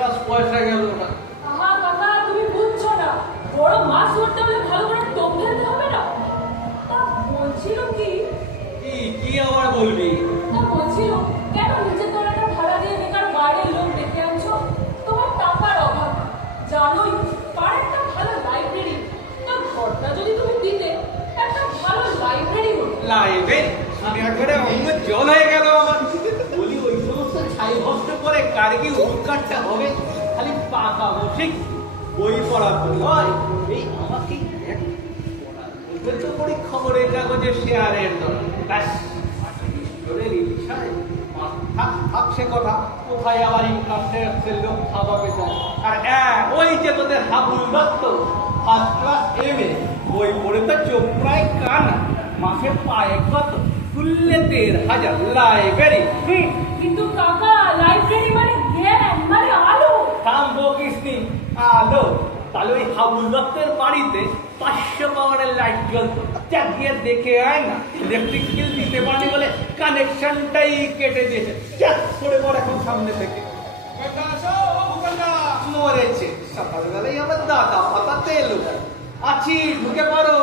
শেষ পয়সা গেল না। আমার কথা তুমি বুঝছো না, বড় মাছ ধরতে হলে ভালো করে টোপ ফেলতে হবে না? তা বলছিল কি কি আবার বলবি? তা বলছিল কেন নিজের তলাটা ভাড়া দিয়ে বেকার বাইরের লোক ডেকে আনছো? তোমার টাকার অভাব, জানোই পার একটা ভালো লাইব্রেরি, তো ঘরটা যদি তুমি দিতে একটা ভালো লাইব্রেরি হতো। লাইব্রেরি আমি একবারে অন্য জল হয়ে গেল আমার। বলি ওই সমস্ত ছাই ভস্ত করে কার কি উৎকাটটা হবে? খালি পাকা বসিক বই পড়া তো নয়, এই আমাকে এক পড়া বলতে তো পড়ি খবরের কাগজে শেয়ারের দর। ব্যাস ঈশ্বরের ইচ্ছায় থাক সে কথা। কোথায় আবার ইনকাম ট্যাক্সের লোক খাওয়াবে যায়? আর ওই যে তোদের Habul Dutta first class MA, বই পড়ে তো চোখ প্রায় কানা, মাসে পায়ে কত তুললে ১৩,০০০ লাইব্রেরি। কিন্তু কাকা লাইব্রেরি মানে জ্ঞান, মানে আলো। থামবো কিসনি আলো? তাহলে ওই হাবুল দত্তের বাড়িতে ৫০০ পাওয়ারের লাইট জ্বলতো, চাকিয়ে দেখে আয় না। ইলেকট্রিক বিল দিতে পারি বলে কানেকশনটাই কেটে দিয়েছে। চাক করে পর এখন সামনে থেকে মরেছে। সকালবেলায় আমার দাদা পাতাতে এলো, আছি ঢুকে পারো।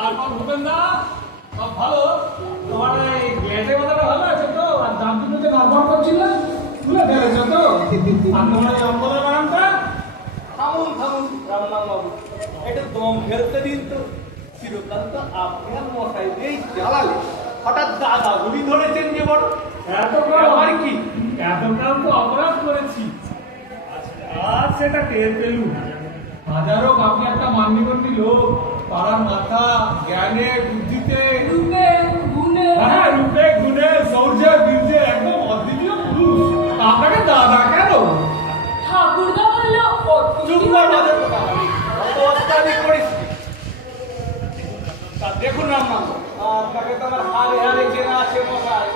আর ভূপেন দা সব ভালো? তোমার এই গ্যাসের কথাটা ভালো আছে তো? আর দাম কিন্তু যে গড়বড় করছিল তুলে ফেলেছো তো? আর তোমার এই অম্বলের বাগানটা? থামুন রামনাম বাবু, একটু দম ফেলতে দিন তো। চিরকাল তো আপনার মশাই দিয়েই জ্বালালে, হঠাৎ দাদা গুলি ধরেছেন যে বড়। আর কি এতকাল তো অপরাধ করেছি, আজ সেটা টের পেলুম। হাজারো আপনি একটা মান্যগণ্যি লোক, পাড়ার মাথা, জ্ঞানে বুদ্ধিতে, রূপে গুণে, হ্যাঁ রূপে গুণে, শৌর্যে বীর্যে একদম অদ্বিতীয় পুরুষ। আপনাকে দাদা কেন? ঠাকুরদা বললো চুপ কর, বাজে কথা বলি। অত অস্তানি করিস নি। তা দেখুন রামনাম, আপনাকে তো আমার হারে হারে চেনা আছে মশাই।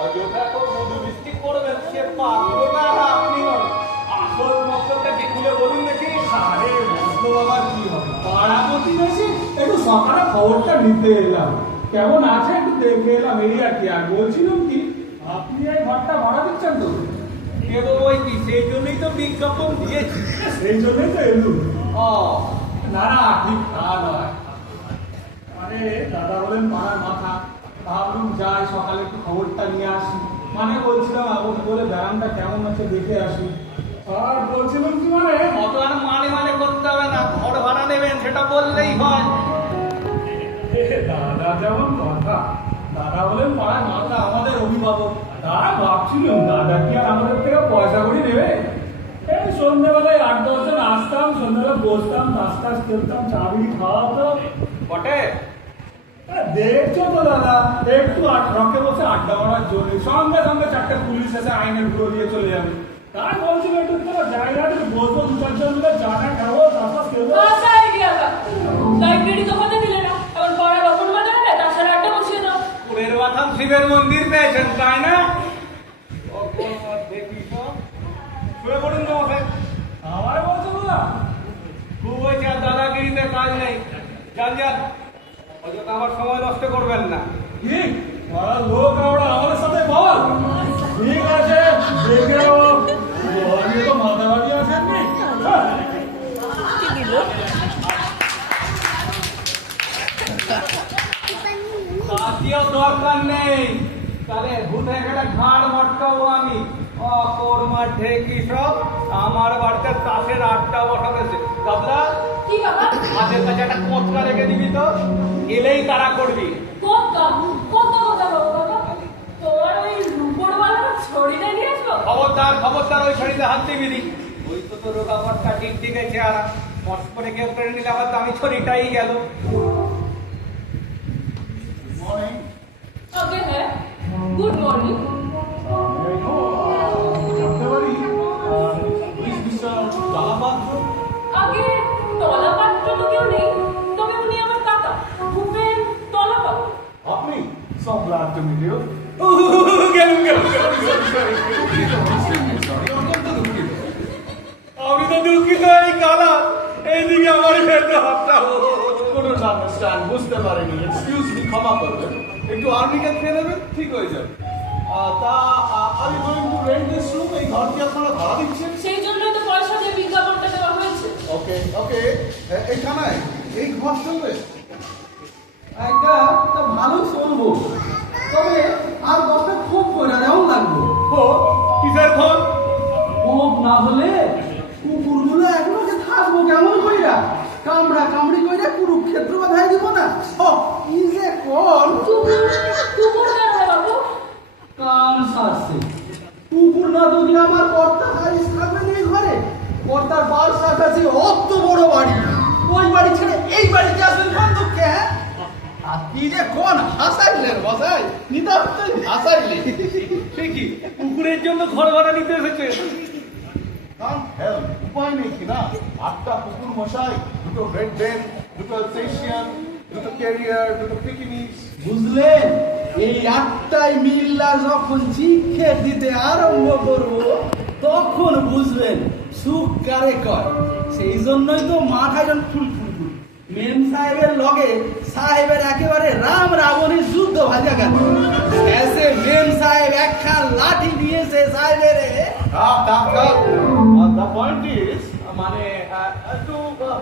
অযথা তো মধু বৃষ্টি করবেন, সে পাগল না আপনি নন। আসল মতলবটা কি খুলে বলুন দেখি। আরে মতলব আবার কি হবে? পাড়া প্রতিবেশী একটু সকালে খবরটা নিতে এলাম, কেমন আছে একটু দেখে এলাম, এই আর কি। আর বলছিলাম কি, আপনি এই ঘরটা ভাড়া দিচ্ছেন তো? কেবল ওই কি, সেই জন্যই তো বিজ্ঞাপন দিয়েছি। সেই জন্যই তো এলুম। ও না না ঠিক তা নয়, মানে দাদা বলেন পাড়ার মাথা, ভাবলুম যাই সকালে একটু খবরটা নিয়ে আসি। মানে বলছিলাম আপনি বলে ব্যায়ামটা কেমন আছে দেখে আসি। আর বলছিলাম কি, মানে অত আর মানে করতে হবে না, ঘর ভাড়া নেবেন সেটা বললেই হয়। দাদা যেমন কথা, দাদা বলেন পাড়ার মাথা, আমাদের অভিভাবক। তারা ভাবছিলাম দাদা কি আর আমাদের থেকে পয়সা করে নেবে? এই সন্ধ্যেবেলায় ৮-১০ জন আসতাম, সন্ধ্যেবেলা বসতাম, নাস্তা খেলতাম, চা বিড়ি খাওয়া হতো বটে দেখছো তো দাদা, একটু রকে বসে আড্ডা মারার জন্য সঙ্গে সঙ্গে ৪টে পুলিশ এসে আইনের ঘুরে দিয়ে চলে যাবে। তাই বলছিল একটু তোমার জায়গাটা বসবো, ২-৪ জন মিলে জানা খাবো, নাস্তা খেলবো। আচ্ছা আইডিয়া দা, লাইব্রেরি তো কথা দিলে না, এখন পাড়ার রকম বাজারে না, তার সাথে একটা বসিয়ে দাও। পুরের মাথাম শিবের মন্দির পেয়েছেন তাই না? দেখি সব শুয়ে পড়ুন তো মশাই। আমার বলছো দাদা? খুব হয়েছে, আর দাদাগিরিতে কাজ নেই। যান অযথা আমার সময় নষ্ট করবেন না। ঠিক পাড়ার লোক আমরা আমাদের সাথে বল। ঠিক আছে দেখে নেবো, আপনি তো মাথাবাড়ি আসেননি। তাতেও দরকার নেই, তাহলে ভূতে গেলে ঘাড় মটকাবো আমি। অকর্মা ঢেকি সব আমার বাড়িতে তাসের আড্ডা বসাতেছে। দাদা কি বাবা? হাতের কাছে একটা কোঁচকা রেখে দিবি তো, এলেই তারা করবি। কত কথা বলো বাবা, তোমার ওই রূপরওয়ালা ছড়িটা নিয়ে আসবো? খবরদার ওই ছড়িতে হাত দিবি নি। ওই তো তোর রোগাপটটা টিকটিকে চেহারা, মস করে কেউ করে নিলে আবার দামি ছড়িটাই গেল। ওকে হ্যাঁ, গুড মর্নিং। আগে তলাপাত্র তো কেউ নেই, তবে উনি আমার কাকা ভূপেন তলাপাত্র। আপনি সম্রাট মিডিও আমি তো দুঃখিত, এই কালা এইদিকে আমার ভেতরে হাতটা। কোনো আন্ডারস্ট্যান্ড বুঝতে পারিনি, এক্সকিউজ মি, ক্ষমা করবেন। একটু আর্নিকা খেয়ে নেবেন, ঠিক হয়ে যাবে। তা are you going to rent this room? এই ঘর কি আপনারা ভাড়া দিচ্ছেন? সেই জন্যই তো পয়সা দিয়ে বিজ্ঞাপনটা দেওয়া হয়েছে। ওকে ওকে, এইখানে এই ঘর চলবে? একটা তো ভালো চলবো, তবে আর দশটা খুব করে দেওয়া লাগবে। কিসের ঘর? খুব না হলে কুকুরগুলো একলগে থাকবো কেমন কইরা? কামড়া কামড়ি কইরা কুরুক্ষেত্র বাধাই দিব না? কি যে কোন কুকুর কেন রে বাবু? কান সারছে। কুকুর না যদি আমার কর্তা হারিস থাকবেন এই ঘরে? কর্তার বার্ষা কাছে অত বড় বাড়ি, ওই বাড়ি ছেড়ে এই বাড়িতে আসবেন বন্ধুকে? হ্যাঁ, আর কি যে কোন হাসাইলেন বসাই নিতাম হাসাইলে ঠিকই, কুকুরের জন্য ঘর ভাড়া নিতে এসেছে। উপায় নেই কি না? 8টা কুকুর মশাই, 2টো রেড বেন, 2টো সেশিয়ান, 2টো ক্যারিয়ার, 2টো পিকিনিস। বুঝলেন? এই 8টাই মিল্লা যখন চিক্ষের দিতে আরম্ভ করবো তখন বুঝবেন সুখ কারে কয়। সেই জন্যই তো মাথায় যখন ফুল ফুল ফুল মেম সাহেবের লগে সাহেবের একেবারে রাম রাবণের যুদ্ধ ভাজা গেল। এসে মেম সাহেব একখান লাঠি দিয়েছে সাহেবের। The point is, মানে একটু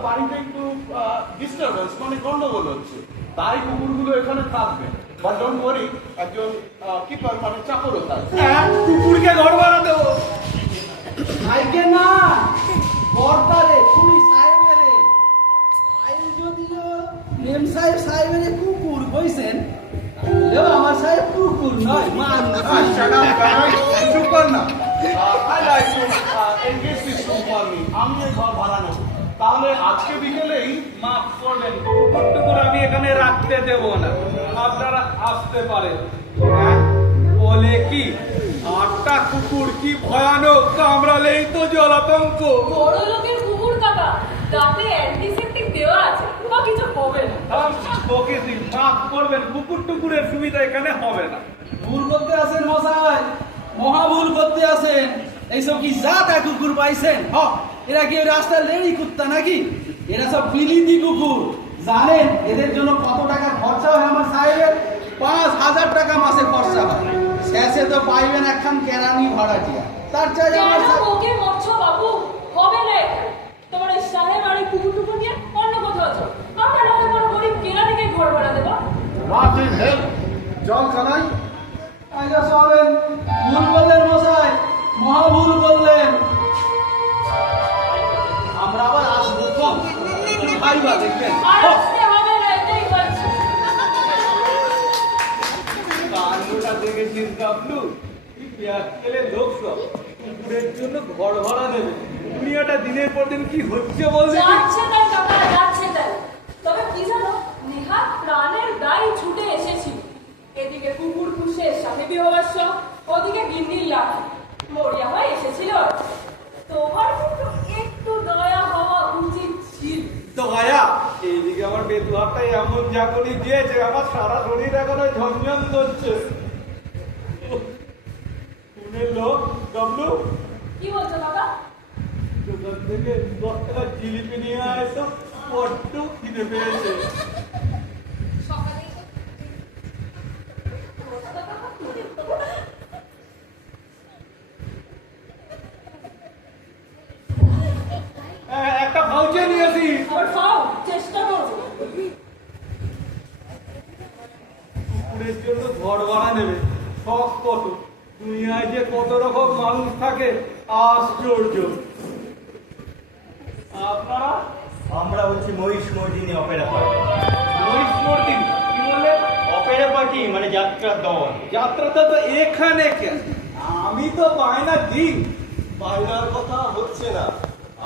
বাড়িতে একটু ডিস্টারবেন্স, মানে গন্ডগোল হচ্ছে, তাই কুকুরগুলো এখানে থাকবে। বাট ডোন্ট ওয়ারি, একজন কিপার মানে চাকরও থাকবে। কুকুরকে ঘর ভাড়া দেবো। আইকে না কর্তারে খুনি সাহেবেরে। আই যদিও মেম সাহেব সাহেবেরে কুকুর কইছেন, তাহলেও আমার সাহেব কুকুর নয়, মানুষ। চুপ কর না। I like to engage this room for me. আমি এই ঘর ভাড়া নেব। তাহলে আজকে বিকেলেই মাফ করবেন, কুকুর টুকুর আমি এখানে রাখতে দেবো না, আপনারা আসতে পারেন। হ্যাঁ, বলে কি 8টা কুকুর কি ভয়ানক, কামড়ালেই তো জলাতঙ্ক। বড় লোকের কুকুর কাকা, দাঁতে অ্যান্টিসেপটিক দেওয়া আছে, বা কিছু হবে না। ওকে দিন, মাফ করবেন, কুকুর টুকুরের সুবিধা এখানে হবে না। ভুল করতে আছেন মশাই, মহা ভুল করতে আছেন। এইসব কি জাতা কুকুর পাইছেন? এরা কি ওই রাস্তার লেড়ি কুত্তা নাকি? এরা সব বিলিতি কুকুর। জানেন এদের জন্য কত টাকা খরচা হয় আমার সাহেবের? 5,000 টাকা মাসে খরচা হয়। শেষে তো পাইবেন একখান কেরানি ভাড়াটিয়া। তার চাই আমার কেন ওকে মরছো বাবু? হবে না এখানে। তোমার এই সাহেব আর এই কুকুর টুকুর নিয়ে অন্য কোথাও যাও। আমরা না হয় কোনো গরিব কেরানিকে ঘর ভাড়া দেবো। What in hell? জল খানাই? আচ্ছা চলেন। ভুল করলেন মশাই, মহা ভুল করলেন। আমরা আবার আসবো কম, ভাইবা দেখবেন। আর আসতে হবে না, এটাই বলছি। কাণ্ডটা দেখেছিস গাবলু, কি পেঁয়াজ খেলে লোক সব কুকুরের জন্য ঘর ভাড়া দেবে। দুনিয়াটা দিনের পর দিন কি হচ্ছে বলতে যাচ্ছে তাই কাকা, যাচ্ছে তাই। তবে কি জানো, নেহাত প্রাণের দায় ছুটে এসেছিল। এদিকে কুকুর পুষে সাহেবী হওয়ার শখ, ওদিকে গিন্নির লাঠি, মরিয়া হয়ে এসেছিল। তোমার কিন্তু একটু দয়া হওয়া উচিত ছিল। দয়া, এইদিকে আমার বেদুয়ারটাই এমন জাগনি দিয়েছে, আমার সারা শরীর এখনো ঝনঝন করছে। শুনে লোক গাবলু, কি বলছো কাকা? দোকান থেকে 10 টাকা জিলিপি নিয়ে আসো, বড্ড খিদে পেয়েছে। একটা ভাউচার নিয়েছি। আবার খাও, চেষ্টা করবো। কুকুরের জন্য ঘর ভাড়া নেবে, শখ কত, দুনিয়ায় যে কত রকম মানুষ থাকে, আশ্চর্য। আপনারা? আমরা হচ্ছে মহিষ মর্দিনী অপেরা পার্টি। মহিষ মর্দিনী কি বললেন? অপেরা পার্টি মানে যাত্রার দল। যাত্রাটা তো এখানে কেন? আমি তো বায়না দিই। বাংলার কথা হচ্ছে না।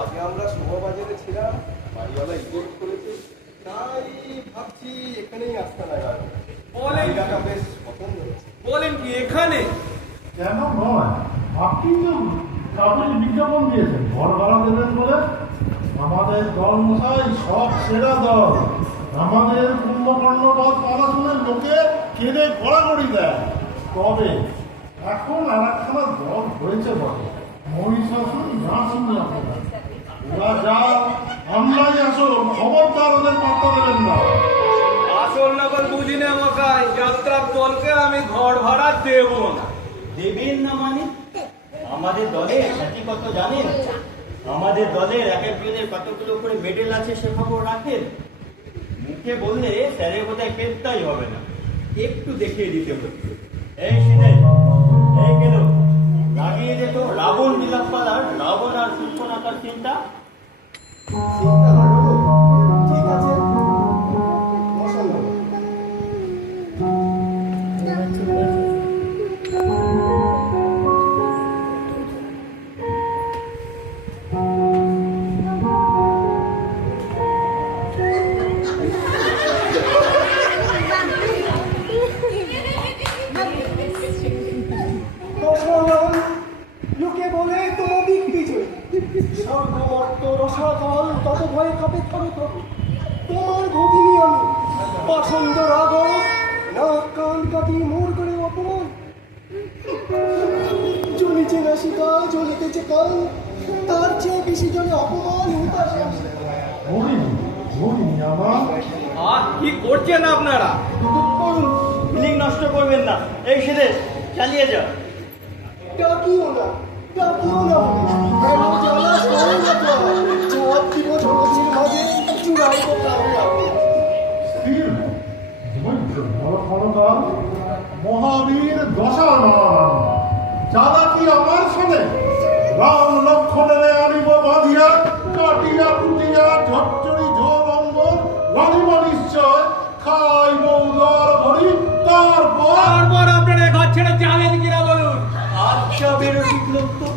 আগে আমরা শোভাবাজারে ছিলাম, বাড়িওয়ালা ইভেন্ট করেছে, তাই ভাবছি এখানেই আসতে লাগাবো। বলেন জায়গাটা বেশ পছন্দ হচ্ছে। বলেন কি এখানে? কেন নয়, আপনি তো কাপড় বিজ্ঞাপন দিয়েছেন ঘর ভাড়া দেবেন বলে। আমাদের দল মশাই সব সেরা দল। আমাদের কুম্ভকর্ণবাদ পালাশনের লোকে কেঁদে গড়াগড়ি দেয়। তবে এখন আর একখানা দল হয়েছে বলে, মহিষাসুর রাসুনি আপনারা। ওরা যা আমরাই আসো, খবরদার ওদের পাত্তা দেবেন না। আসল নকল বুঝি না মশাই, যাত্রার দলকে আমি ঘর ভাড়া দেব না। দেবেন না মানে? আমাদের দলের খ্যাতি কত জানেন? আমাদের দলের এক একজনের কতগুলো করে মেডেল আছে সে খবর রাখেন? মুখে বললে স্যারের বোধহয় পেনটাই হবে না, একটু দেখিয়ে দিতে হচ্ছে। এই সিনে, এই গেল লাগিয়ে যেত রাবণ বিলাপপালার রাবণ আর সূর্পনখার চিন্তা। ঠিক আছে, বসান না। লোকে বলে তোমাদিক বিজয়, স্বর্গমর্ত রসাতল তত ভয়ে কাপে থরে থরে। তোমার ভগিনী আমি, পছন্দ রাগব, নাক কান কাটি মোর করে অপমান। জ্বলিছে নাসিকা, জ্বলিতেছে কান, তার চেয়ে বেশি জলে অপমান হুতাশে আসে। হরিণী হরিণী আমার কি করছেন আপনারা? চুপ করুন, ফিলিং নষ্ট করবেন না। এই সিনে, চালিয়ে যাও। ডাকিও না, ডাকিও না বলে কেন জ্বালা সই না তো। জবাব দিব ঝড়ের মাঝে, চুড়াইব কারো আগে। স্থির ধৈর্য ধর ক্ষণকাল, মহাবীর দশার নাম যারা কি আমার সাথে রাম লক্ষণের আনিব বাঁধিয়া, কাটিয়া কুটিয়া ঝরঝরি ঝোল অঙ্গন রানিব নিশ্চয়, খাইব উদর ভরি তারপর। তারপর আপনারা ঘর ছেড়ে যাবেন কিনা বলুন? আচ্ছা বেরোটি লোক তো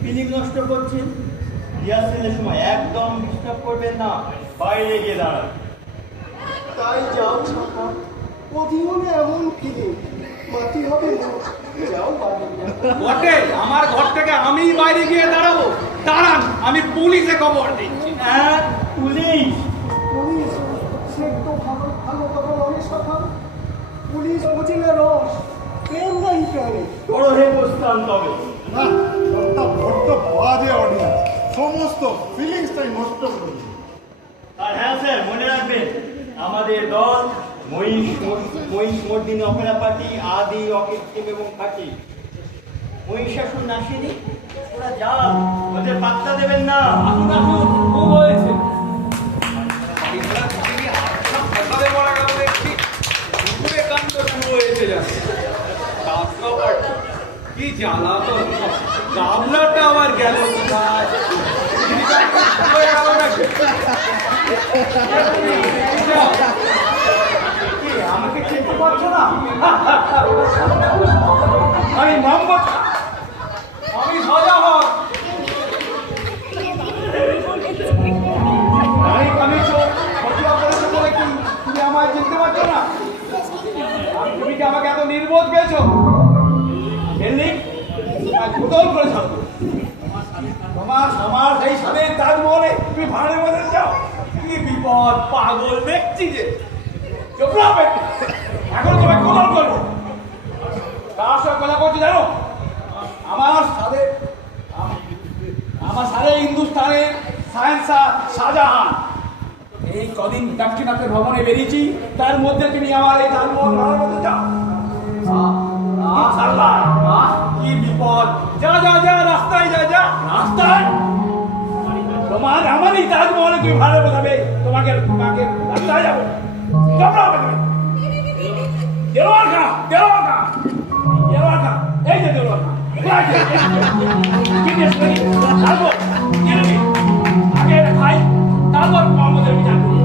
ফিলিং নষ্ট করছেন। রিহার্সেলের সময় একদম ডিস্টার্ব করবেন না, বাইরে গিয়ে দাঁড়ান। তাই যাও শাখা, অধীনে এমন ফিরে মাটি হবে না। যাও বাড়ি যাও। বটে, আমার ঘর থেকে আমিই বাইরে গিয়ে দাঁড়াবো? দাঁড়ান, আমি পুলিশে খবর দিচ্ছি। হ্যাঁ, পুলিশ। পুলিশ সে তো ভালো ভালো কথা নয় শাখা। পুলিশ বোঝে না রস, প্রেম নাই প্রাণে। বড় হে বসতাম তবে। না সবটা বড্ড বাজে অডিয়েন্স, সমস্ত ফিলিংসটাই নষ্ট করে দিল। আর হ্যাঁ স্যার, মনে রাখবেন আমাদের দল মহিষমর্দিনী অপেরা পার্টি আদি অকৃত্রিম এবং খাঁটি। মহিষাসুর নাসিনী, ওরা যান, ওদের পাত্তা দেবেন না। আসুন আসুন, খুব হয়েছে। সকালে পড়া গেল দেখছি, দুপুরে কাণ্ড শুরু হয়েছে জানো। কাজটা কি জ্বালা তো, গামলাটা আবার গেল কোথায়? হয়ে গেল নাকি? কি, আমাকে চিনতে পারছো না? আমি মোহাম্মদ, আমি শাহজাহান। আমি চোখ ফটিয়া করেছো বলে কি তুমি আমায় চিনতে পারছো না? তুমি কি আমাকে এত নির্বোধ পেয়েছো? এমনি ভূতল করেছো। তোমার সমাজ এই স্বামীর তাজমহলে তুমি ভাড়ে মধ্যে যাও। কি বিপদ, পাগল দেখছি যে। এখন তোমায় কোদল করবো। কার সঙ্গে কথা করছি জানো? আমার সাথে হিন্দুস্তানের সায়েন্সার শাহজাহান। এই কদিন দাক্ষিণাত্যের ভ্রমণে বেরিয়েছি, তার মধ্যে তুমি আমার এই তাজমহল ভাড়ার মধ্যে যাও। কি বিপদ! যা যা যা, রাস্তায় যা যা, রাস্তায়। তোমার আমার এই তাজমহলে তুমি ভাড়া বোঝাবে, তোমাকে তোমাকে রাস্তায় যাবো। ঘাবড়াবে তুমি। দেওয়ার খা, দেওয়ার খা, দেওয়ার খা, এই যে দেওয়ার খা। তারপর আগে এটা খাই, তারপর আমাদের বিচার করি।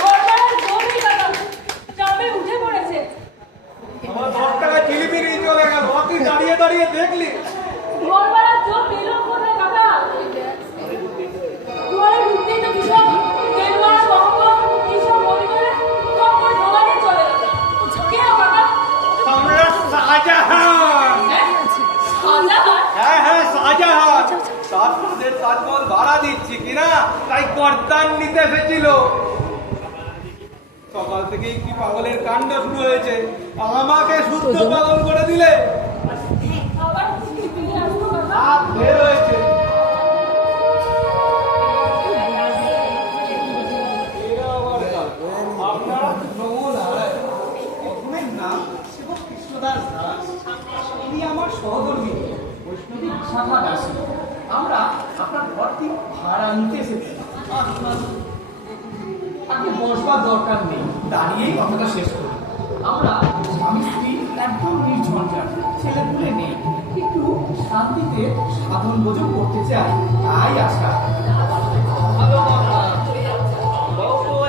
ঘরবাড়ার জমি দাদা, চাপে উঠে পড়েছে। আমার 10 টাকা চিলিপিলি চলে গেল, তুই দাঁড়িয়ে দাঁড়িয়ে দেখলি। ঘরবাড়ার জমি পেল কোথায় কাকা? ঘরে ঢুকতেই তো কিসব তেলমারা বহন, কিসব মনে করে খবর ঢোকাতে চলে গেল। কে ও কাকা? সম্রাট শাহজাহান। শাহজাহান? হ্যাঁ হ্যাঁ, শাহজাহান। তাজমহলের তাজমহল ভাড়া দিচ্ছি কিনা, তাই কর্তান নিতে এসেছিল। সকাল থেকেই কি পাগলের কাণ্ড শুরু হয়েছে, আমাকে শুদ্ধ পাগল করে দিলে। আবার চিঠি ফিরে আসলো কাকা? রাত বের হয়েছে, ইনি আমার সহধর্মী বৈষ্ণবী শাখা দাসী। আমরা আপনার ঘরটি ভাড়া নিতে এসেছি। আপনি বসবার দরকার নেই, দাঁড়িয়েই কথাটা শেষ করি। আমরা স্বামী স্ত্রী একদম নির্ঝঞ্ঝাট, ছেলে পুলে নেই, একটু শান্তিতে সাধন ভোজন করতে চাই, তাই আসা।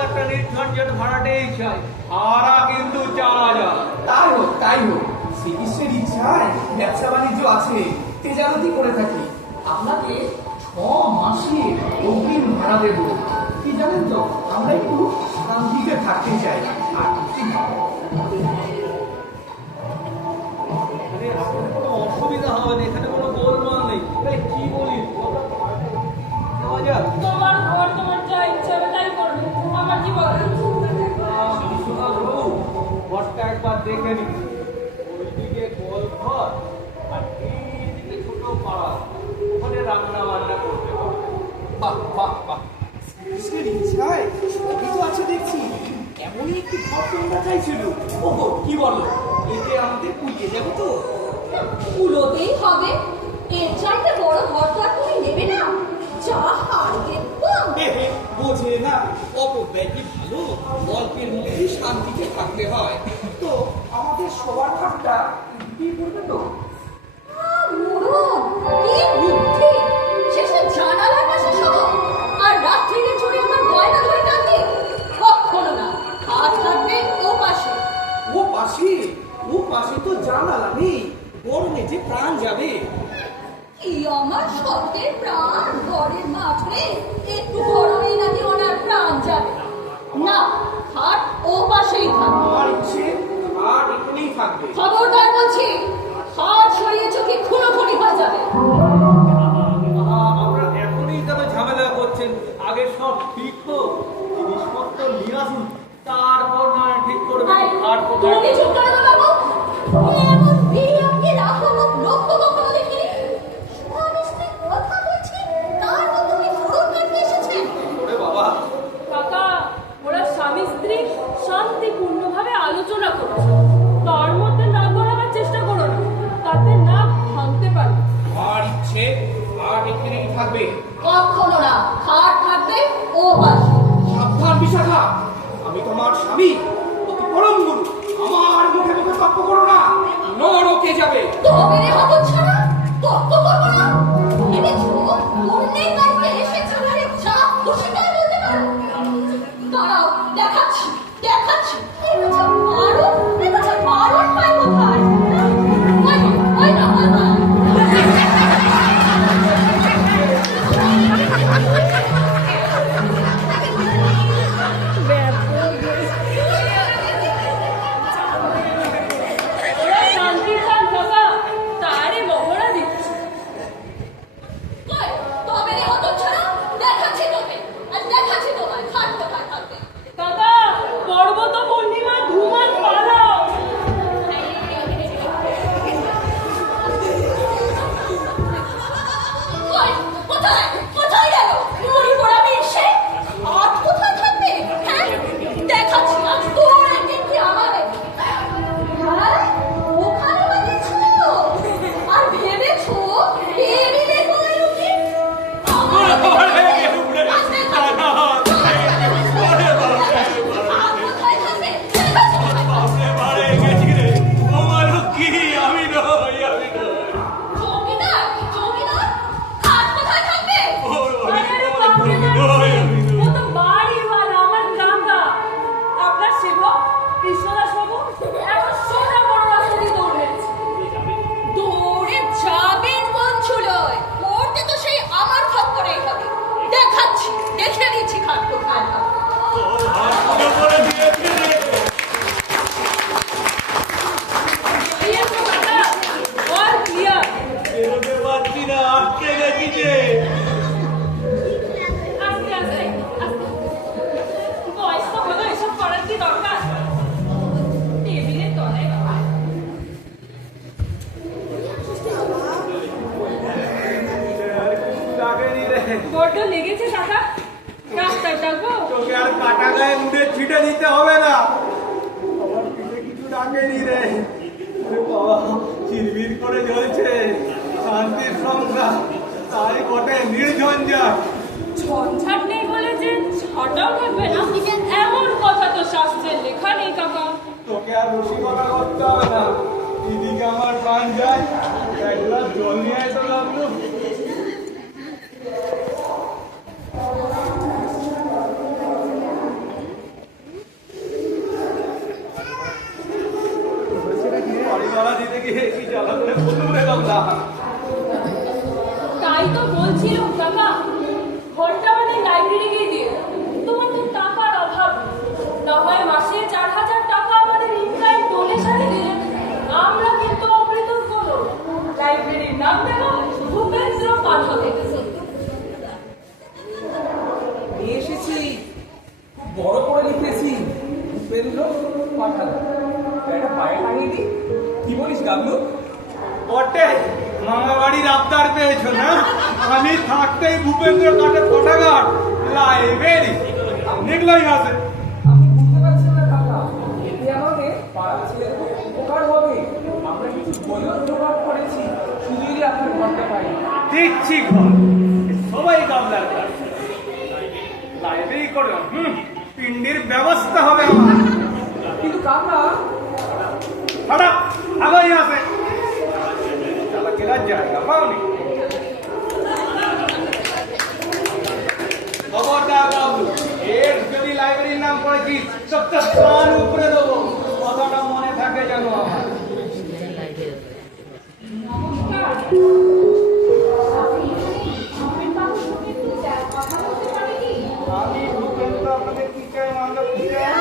একটা নির্ঝঞ্ঝাট ভাড়াটেই চাই, ভাড়া কিন্তু 4000। তাই হোক তাই হোক, শ্রীকৃষ্ণের ইচ্ছায় ব্যবসা বাণিজ্য আছে, তেজারতি করে থাকি। আপনাকে 6 মাসের অগ্রিম ভাড়া দেবো। কি জানেন তো, আমরা একটু শান্তিতে থাকতে চাই। আর কি কোনো অসুবিধা হবে না, এখানে কোনো গোলমাল নেই। কি বলিস তোমার ঘর তোমার যা ইচ্ছা হবে তাই করবে, আমার কি বলার? ঘরটা একবার দেখে নি। ওইদিকে গোল ঘর আর এইদিকে ছোট পাড়া, ওখানে রান্না বান্না করতে পারবে। বাহ বাহ বাহ, শ্রীকৃষ্ণের ইচ্ছায় সবই তো আছে দেখছি। এমনই একটি ঘর তোমরা চাইছিল। ওহো, কি বলো? এতে আমাদের পুড়িয়ে যাবে তো? কুলোতেই হবে। এর চাইতে বড় ঘর তো আর তুমি নেবে না। যা হার দেখতাম। বোঝে না অপব্যয় কি ভালো, গল্পের মধ্যে শান্তিতে থাকতে হয়। তো আমাদের সবার ঘরটা বিক্রি করবে তো? মরণ, কি বুদ্ধি! শেষে জানালার পাশে শোবো, আর রাত্রিরে চড়ে আমার গয়না ধরে টানবে। কখনো না, হাত থাকবে ও পাশে। ও পাশে তো জানালা নেই, গরমে যে প্রাণ যাবে। কি আমার শব্দের প্রাণ ঘরের মাঝে, একটু গরমেই নাকি ওনার প্রাণ যাবে না। হাত ও পাশেই থাকবে। আমার ইচ্ছে আর এখানেই থাকবে। খবরদার বলছি, হাত সরিয়ে চোখে খুনোখুনি হয়ে যাবে। আমরা এখনই কেন ঝামেলা করছেন? আগে সব ঠিক হোক, জিনিসপত্র নিয়ে আসুন, তারপর না ঠিক করবে। আর তুমি চুপ করে দাও বাবু। এমন বিরিয়াকে রাখো মুখ লক্ষ্য কখনো দেখিনি। স্বামী স্ত্রী কথা বলছি, তার মধ্যে তুমি ফোড়ন কাটতে এসেছেন। ওরে বাবা, কাকা, ওরা স্বামী স্ত্রী শান্তিপূর্ণভাবে আলোচনা করছে, তার মধ্যে না গলাবার চেষ্টা করো না, তাতে না ভাঙতে পারে। আমার ইচ্ছে আর এখানেই থাকবে। কখনো না, হাত থাকবে ও পাশে। সাবধান বিশাখা, আমি তোমার স্বামী, অতি পরম গুরু। আমার মুখে মুখে তর্ক করো না, নরকে যাবে। তবে রে হতচ্ছাড়া, তর্ক করবো না। ভেবেছো অন্যের বাড়িতে এসে ছেলেরে যা খুশি তাই বলতে পারো? দাঁড়াও, দেখাচ্ছি। এটা মারণ পায় কোথায়? ওই না। ওরা শান্তি চান কাকা, তারে মহড়া দিচ্ছে। কই, তবে রে হতচ্ছাড়া, দেখাচ্ছি তোকে। আজ দেখাচ্ছি তোমায় হাত কোথায় থাকবে। কাকা, পর্বত পূর্ণিমা ধুমান পালাও। কই, কোথায় গেল মুড়ি পোড়া মিশে? হাত কোথায় থাকবে? হ্যাঁ, দেখাচ্ছি আজ তোর একদিন কি আমাদের। হ্যাঁ, ওখানে বাকি ছিল। আর ভেবেছো টেবিলে কোথায় লুকিয়ে? আমার আস্তে থাকো। হাত কোথায় থাকবে? দেখাচ্ছি কোথায়। চৌকিদার, হাত কোথায় থাকবে? আরে বাপরে বাপরে, ও তো বাড়িওয়ালা, আমার কাকা। আপনার সেবক কৃষ্ণদাস বাবু এখন সোজা বড় রাস্তা দিয়ে দৌড় মেরেছে। দৌড়ে যাবেন কোন চুলোয়? মরতে তো সেই আমার খাত করেই হবে। দেখাচ্ছি, দেখে দিচ্ছি খাট কোথায় থাকবে। ক্লিয়ার তো কাকা, অল ক্লিয়ার। বেরোতে পারছি না, আটকে গেছি যে। আস্তে আস্তে আস্তে, বয়স তো হলো, এসব করার কি দরকার? টেবিলের তলায় বাবা। লাগেনি রে, বড্ড লেগেছে কাকা, ডাক্তার ডাকবো? তোকে আর কাটা গায়ে নুনে ছিটে দিতে হবে না। আমার পিঠে কিছু লাগেনি রে। বাবা, করে চলছে শান্তির সংসার, তাই বটে নির্ঝঞ্ঝাট। ঝঞ্ঝাট নেই বলে যে ছাটাও থাকবে না এমন কথা তো শাস্ত্রের লেখা নেই কাকা। তোকে আর রসিকতা করতে হবে না, এদিকে আমার প্রাণ যায়, এক গ্লাস জল নিয়ে আয় তো লাগলো। বাড়িওয়ালা দিতে গিয়ে কি জ্বালা করে বলুন রে বাবা। তাই তো বলছিলাম কাকা, ঘরটা মানে লাইব্রেরি গিয়ে দিয়ে দাও। তোমার তো টাকার অভাব, না হয় মাসে 4,000 টাকা আমাদের ইনকাম ডোনেশনে দিলে আমরা কিন্তু অমৃত করো লাইব্রেরির নাম দেব ভূপেন্দ্র পাঠক। নিয়ে এসেছি, খুব বড় করে লিখেছি ভূপেন্দ্র পাঠান। একটা পায়ে টাঙিয়ে দিই, কি বলিস গাবলু? বটে মামা বাড়ির আবদার পেয়েছো না? আমি থাকতেই ভূপেন্দ্র কাঠের কোঠাগার লাইব্রেরি অনেকলাই আছে। আমি বুঝতে পারছি না কাকা, এতে আমাদের পাড়ার ছেলেদের খুব উপকার হবে। আমরা কিছু বইও জোগাড় করেছি, শুধু যদি আপনার ঘরটা পাই। দিচ্ছি ঘর, সবাই গামলার কাজ লাইব্রেরি করে পিন্ডির ব্যবস্থা হবে আমার। কিন্তু কাকা, হঠাৎ আগাই আছে তাহলে কেনার জায়গা পাওনি। খবরদার বাবু, এর যদি লাইব্রেরির নাম করেছিস সবটা প্রাণ উপরে দেবো, কথাটা মনে থাকে যেন আমার। আমি ভূপেন্দ্র, আপনাদের কি চাই মানব কি চাই?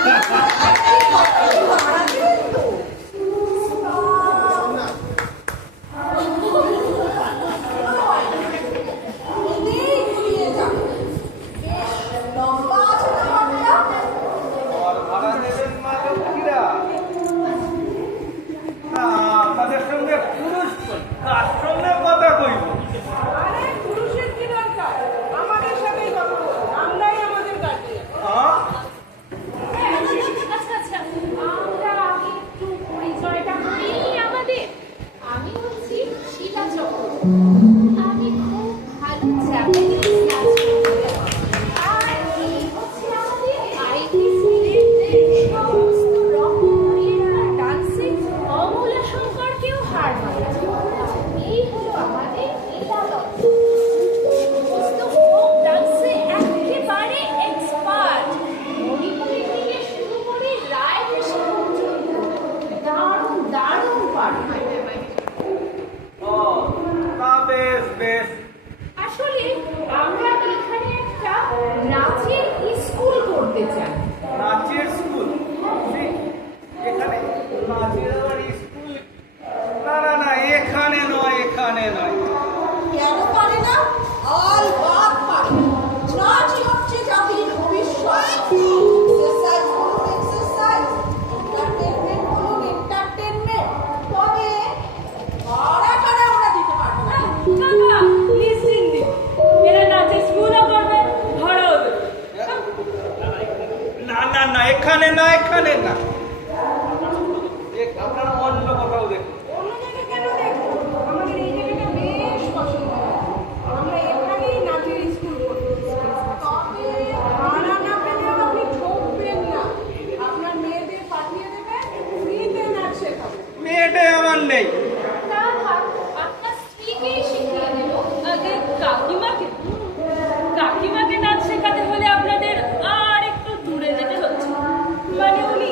আর ভাড়া দেবেন মাধবীরা? না, আপনাদের সঙ্গে পুরুষ কার সঙ্গে কথা কইব? আরে পুরুষের কি দরকার, আমাদের সাথেই কথা বলো, আমরাই আমাদের গার্জিয়ান। হ্যাঁ? আচ্ছা আচ্ছা, আমরা আগে একটু পরিচয়টা করি আমাদের। আমি হচ্ছি শিলা চক্রবর্তী। আমি খুব ভালো জাপানিজ নাচ করতে পারি। আর এই হচ্ছে আমাদের আইটি সিলেক্টেড সমস্ত রকমের ডান্সিং অমূল্য শঙ্করকেও হার মানাচ্ছে। এই হলো আমাদের এলালজ্জ। সমস্ত ফোক ডান্সে একেবারে এক্সপার্ট। মণিপুরি থেকে শুরু করে রায়দেশে পর্যন্ত দারুণ দারুণ পারে। ও, তা বেশ বেশ। আসলে আমরা এখানে একটা নাচের স্কুল করতে চাই। নাচের স্কুল? ঠিক, এখানে নাচের আবার স্কুল? না না না, এখানে নয়, এখানে নয়। কেন পারে না? আলবাত পারে। নাচই হচ্ছে জাতির ভবিষ্যৎ। এক্সারসাইজ বলুন এক্সারসাইজ, এন্টারটেনমেন্ট বলুন এন্টারটেনমেন্ট। তবে ভাড়া টাড়া ওরা দিতে পারবে না। কাকা নিশ্চিন্ত, এরা নাচের স্কুলও করবে, ভাড়াও দেবে। না না না, এখানে না, এখানে না। আপনারা অন্য কোথাও দেখুন। অন্য জায়গায় কেন দেখবো? আমাদের এই জায়গাটা বেশ পছন্দ হয়। আমরা এখানেই নাচের স্কুল করতে চাই। তবে ভাড়া না পেলেও আপনি ঠকবেন না। আপনার মেয়েদের পাঠিয়ে দেবেন, ফ্রিতে নাচ শেখাবো। মেয়েটাই আমার নেই। তা থাক, আপনার স্ত্রীকেই শিখিয়ে দেব। আগে কাকিমাকে নাচ শেখাতে হলে আপনাদের আর একটু দূরে যেতে হচ্ছে। মানে উনি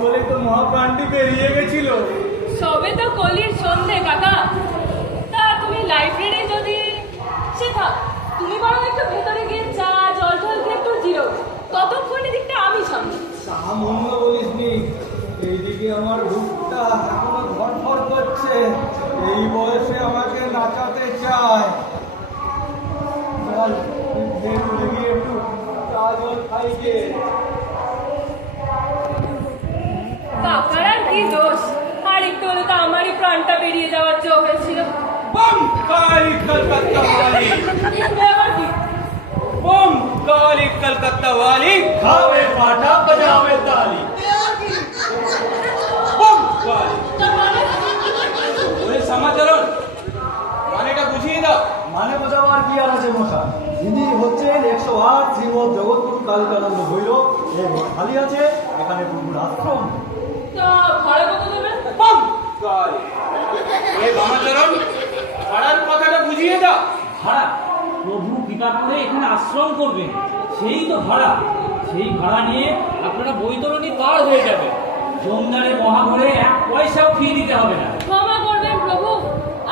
বলে তো মহাপ্রাণটি বেরিয়ে গেছিল। সবে তো কলির সন্ধে কাকা। তা তুমি লাইব্রেরি যদি সে থাক, তুমি বরং একটু ভেতরে গিয়ে চা জল টল খেয়ে একটু জিরো, ততক্ষণ এদিকটা আমি সামনে। সামন্য বলিস নি, এইদিকে আমার বুকটা এখনো ধরফর করছে। এই বয়সে আমাকে নাচাতে চায়। চল ভেতরে গিয়ে একটু চা জল খাই গে। কাকার আর কি দোষ, আর একটু হলে তো আমারই প্রাণটা বেরিয়ে যাওয়ার চোখ হয়েছিল। बम काली कलकत्ता वाली, আবার কি? बम काली कलकत्ता वाली, খাবে পাঠা বাজাবে তালি। बम काली। তার মানে? ওরে সমাচরণ, মানেটা বুঝিয়ে দাও। মানে বোঝাবার কি আর আছে মশাই? ইনি হচ্ছেন 108 শ্রীমৎ জগৎগুরু কালকানন্দ ভৈরব। এই ঘর খালি আছে, এখানে প্রভুর আশ্রম। তা ভাড়া কত দেবেন? बम काली। ওরে সমাচরণ, ভাড়ার কথাটা বুঝিয়ে দাও। ভাড়া? প্রভু কৃপা করে এখানে আশ্রম করবেন, সেই তো ভাড়া। সেই ভাড়া নিয়ে আপনারা বৈতরণী পার হয়ে যাবে। জমদারে মহাঘরে 1 পয়সাও ফি দিতে হবে না। ক্ষমা করবেন প্রভু,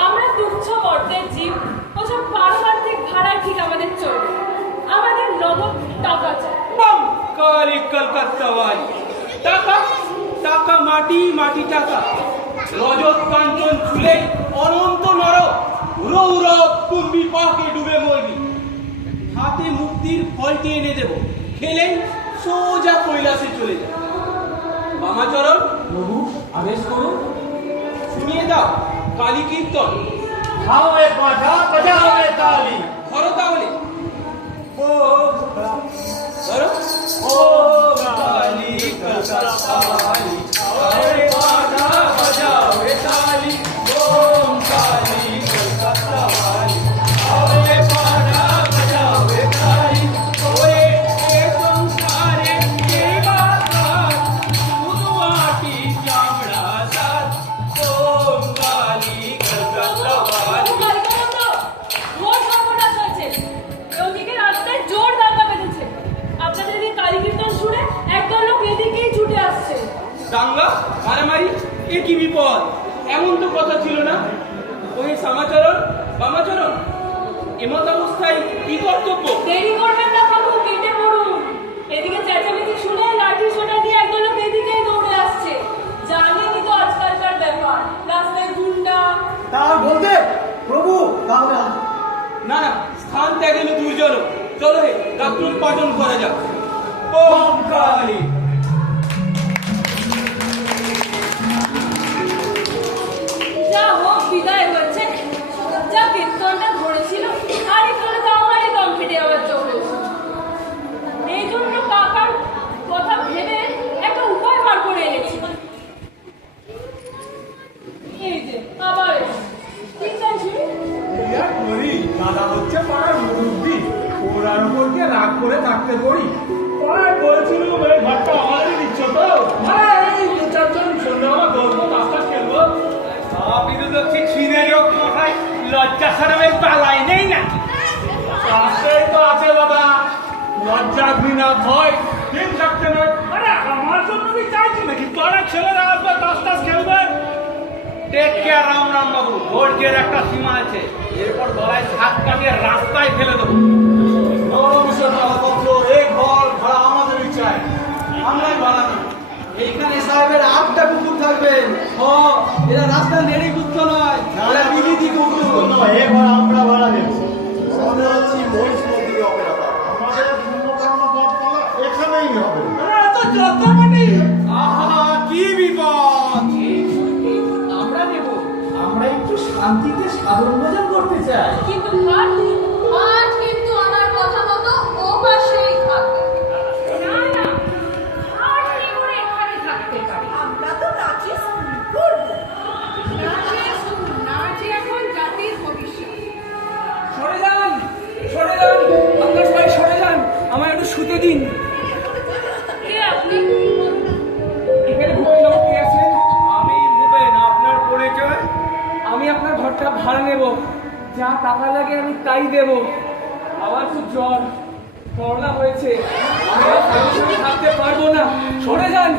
আমরা তুচ্ছ মর্তের জীব, ওসব পারমার্থিক ভাড়া ঠিক আমাদের চলবে। আমাদের নগদ টাকা চাই। बम काली कलकत्ता वाली। টাকা টাকা, মাটি মাটি টাকা। রজত কাঞ্চন চুলে অনন্ত নরক, উড়ো উড়ো কুম্ভি পাকে ডুবে মরবি। হাতে মুক্তির ফলটি এনে দেব, খেলেই সোজা কৈলাসে চলে যাবে। বামাচরণ, প্রভু আদেশ করুন। শুনিয়ে দাও কালী কীর্তন। খাবে পাঠা বাজাবে তালি। ধরো তাহলে। ও ধরো। ও কালী কলকাতা वाली, আরে বাজা বাজাবে তালি। ওম কালী কলকাতা वाली, আরে বাজা বাজাবে তালি। ওরে এ সংসারে কে বাতাস, শুধু মাটি চামড়া সাত। ওম কালী কলকাতা वाली। প্রভু কালিকানন্দ, ঘোর সর্বনাশ হয়েছে। ওদিকে রাস্তায় জোর দাঙ্গা বেঁধেছে। আপনাদের এদিকে কালী কীর্তন শুনে একদল লোক এদিকেই ছুটে আসছে। দাঙ্গা মারামারি, এ কি বিপদ! এমন তো কথা ছিল না। ওই সমাচরণ বামাচরণ, এমত অবস্থায় কি কর্তব্য? দেরি করবেন না প্রভু, কেটে পড়ুন। এদিকে চেঁচামেচি শুনে লাঠি সোটা দিয়ে একদল লোক এদিকেই দৌড়ে আসছে। জানেনই তো আজকালকার ব্যাপার, রাস্তায় গুন্ডা। তার বলতে প্রভু তাহলে না না, স্থান ত্যাগেন দুর্জন। চলো হে গাত্রোৎপাদন করা যাক। ওম কালী। যা হোক বিদায় হচ্ছে, যা কীর্তনটা ধরেছিল আর একটু হলে তো আমারই দম ফেটে যাওয়ার চোখ হয়েছে। এই জন্য কাকার কথা ভেবে একটা উপায় বার করে এনেছি। এই যে আবার এসো। ঠিক চাইছি? আর করি, দাদা হচ্ছে পাড়ার মুরব্বী, ওরার উপর দিয়ে রাগ করে থাকতে করি। পাড়ায় বলছিলাম এই ঘরটা আমাদেরই দিচ্ছ তো? হ্যাঁ, এই 2-4 জন সন্ধ্যাবেলা গল্প তাস খেলবো। বিরুদ্ধে ছিনে যোগ মশাই, লজ্জা সরমের পালাই নেই না। পাশেই তো আছে দাদা, লজ্জা ঘৃণা ভয় দিন থাকতে নয়। আরে আমার জন্য আমি চাইছি নাকি পাড়া ছেলেরা আসবে তাস টাস খেলবে। টেক কেয়ার রাম রাম বাবু, ধৈর্যের একটা সীমা আছে। এরপর গলায় হাত কাটিয়ে রাস্তায় ফেলে দেবো। এই ঘর ভাড়া আমাদেরই চাই, আমরাই ভাড়া নেব। এইখানে সাহেবের 8টা কুকুর থাকবেন। ও এরা রাস্তা নেড়ে কুত্ত নয়, এরা বিলিতি কুকুর নয়, এ ঘর আমরা ভাড়া দেব। আমাদের হচ্ছে মহিষ মন্দিরে অপেরা। আমাদের কুম্ভকর্ণ পথপালা এখানেই হবে। আহা কি বিপদ! আমরা নেব। আমরা একটু শান্তিতে সাধারণ ভোজন করতে চাই। কিন্তু ঘর আজ কিন্তু আমার কথা মতো ও পাশেই থাকবে। না না, আর কি করে এখানে থাকতে পারি? আমরা তো নাচে স্কুল করবো। নাচে স্কুল, নাচে এখন জাতির ভবিষ্যৎ। সরে যান, সরে যান, আপনার সবাই সরে যান, আমায় একটু শুতে দিন। কে আপনি? এখানে ভূপেন বাবু কে আছেন? আমি ভূপেন, আপনার পরিচয়? আমি আপনার ঘরটা ভাড়া নেব, যা টাকা লাগে আমি তাই দেব। আমার খুব জ্বর, করোনা হয়েছে, আমি আর কারোর সঙ্গে থাকতে পারবো না, সরে যান।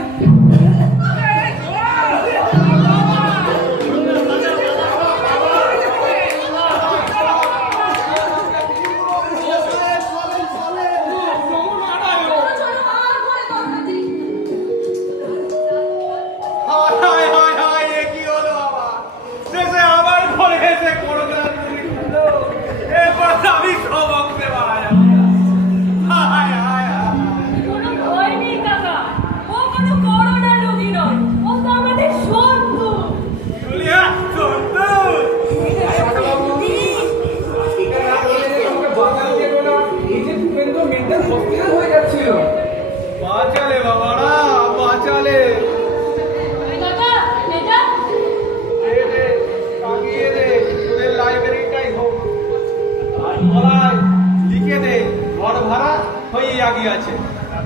হয়েই আগিয়েছে।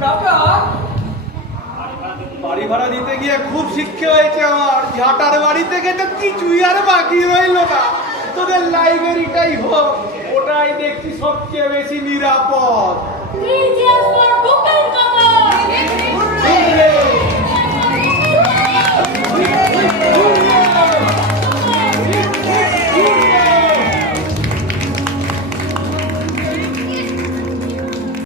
কাকা বাড়ি ভাড়া দিতে গিয়ে খুব শিক্ষা হয়েছে আমার। ঝাটার বাড়ি থেকে তো কিছুই আর বাকি রইলো না। তোদের লাইব্রেরিটাই হোক, ওটাই দেখছি সবচেয়ে বেশি নিরাপদ। Three cheers for book